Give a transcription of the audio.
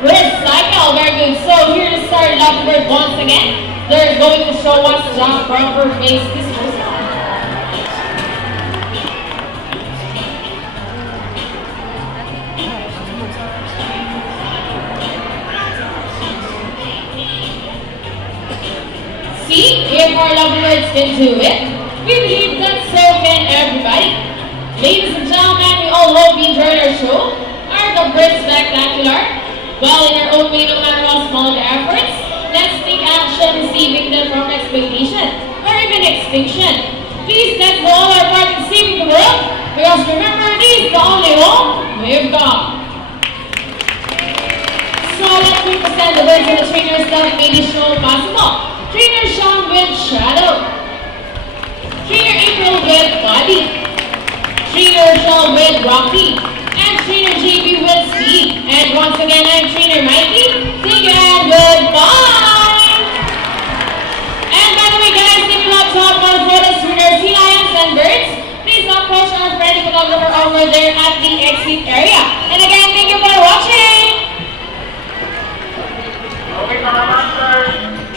Bird cycle, very good. So here to start Lovebird once again. They're going to show us the proper face disposal. See, if our Lovebirds can do it, we believe that so can everybody. Ladies and gentlemen, we all hope you enjoyed our show. Are the birds spectacular? Well, in our own way, no matter how small the efforts, let's take action in saving them from exploitation or even extinction. Please let's do all our part in saving the world, because remember, this is the only home we've got. So let me present the words of the trainers that made this show possible. Trainer Sean with Shadow. Trainer April with Body. Trainer Rochelle with Rocky. And Trainer JB with Steve. And once again, I'm Trainer Mikey. Thank you and goodbye! And by the way guys, if you love top one photos with our sea lions and birds, please approach our friendly photographer over there at the exit area.